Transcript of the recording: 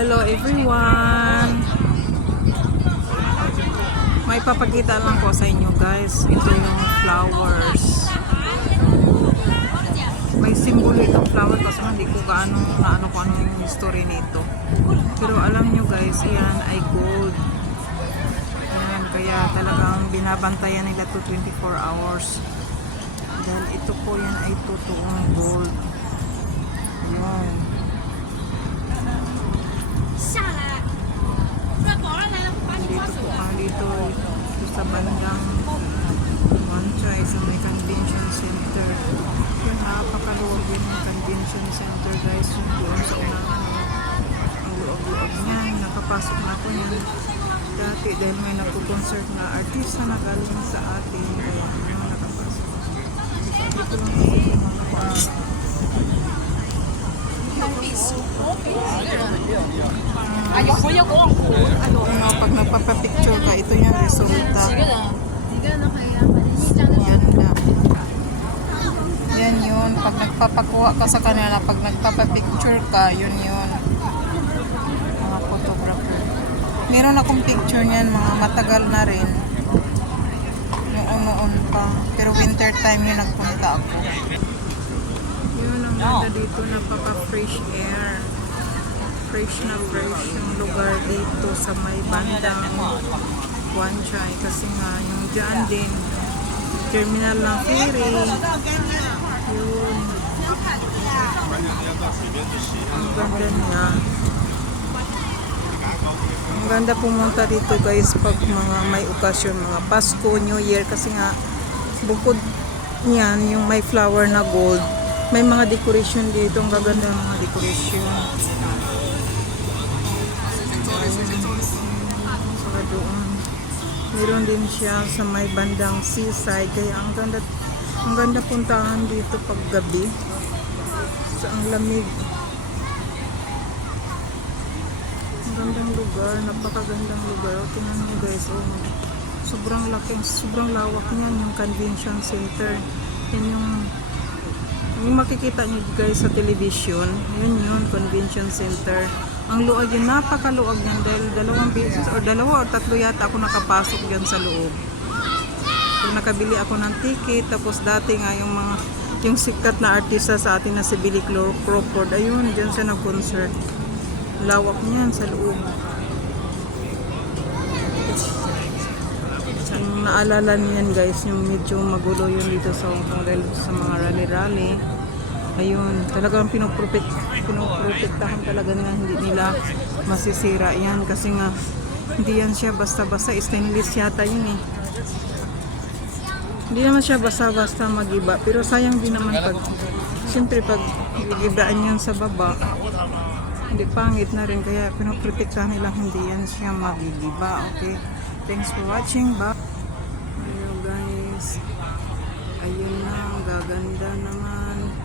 Hello everyone! May papakita lang ko sa inyo guys. Ito yung flowers. May simbolo itong flower kasi hindi ko gaano ko anong history nito. Pero alam nyo guys, yan ay gold. Yan, kaya talagang binabantayan nila to 24 hours. Dahil ito po yan ay totoong gold. Yan. Dito sa bandang Wanchay sa may convention center. Yung napakaluwag yun yung convention center guys. Yung doon sa unahan. Ang luwag-luwag niya. Nakapasok na ako yan dati dahil may nagpo-concert na artista na galing sa atin. Kaya nakapasok. Dito lang ako pag nagpapapicture ka, ito yung resulta. Yan yun. Pag nagpapakuha ka sa kanila, pag nagpapapicture ka, yun yun. Mga photographer. Meron akong picture niyan, mga matagal na rin. Noon pa. Pero winter time yun nagpunta ako. Yun ang ganda dito, napaka-fresh air. Fresh na fresh yung lugar dito sa may bandang Wanchay kasi nga yung dyan din terminal ng ferry yun ang ganda niya. Ang ganda pumunta dito guys pag mga may okasyon, mga Pasko, New Year kasi nga bukod niyan yung may flower na gold, may mga decoration dito. Ang gaganda ng mga decoration saka doon meron din siya sa may bandang seaside kaya ang ganda puntahan dito pag gabi sa ang lamig. Ang gandang lugar, napakagandang lugar. Tingnan nyo guys, sobrang laking, sobrang lawak niyan yung convention center. Yan yung makikita nyo guys sa television, yun convention center. Ang luwag yun, napakaluwag niyan dahil dalawa o tatlo yata ako nakapasok dyan sa loob. Kung nakabili ako ng ticket, tapos dati nga yung sikat na artista sa atin na si Billy Crawford, ayun, dyan siya nag-concert. Lawak niyan sa loob. Ang naalala niyan guys, yung medyo magulo yun dito sa Hong Kong dahil sa mga rally-rally. Ayun, talagang pinoprotektahan talaga nila, hindi nila masisira yan kasi nga hindi yan siya basta-basta, stainless yata yun eh. Hindi naman siya basta-basta magiba, pero sayang din naman siyempre pag gigibaan yan sa baba, hindi pangit na rin, kaya pinoprotektahan nila hindi yan siya magigiba. Okay, thanks for watching. Bye. Ayun guys, ayun na, gaganda naman.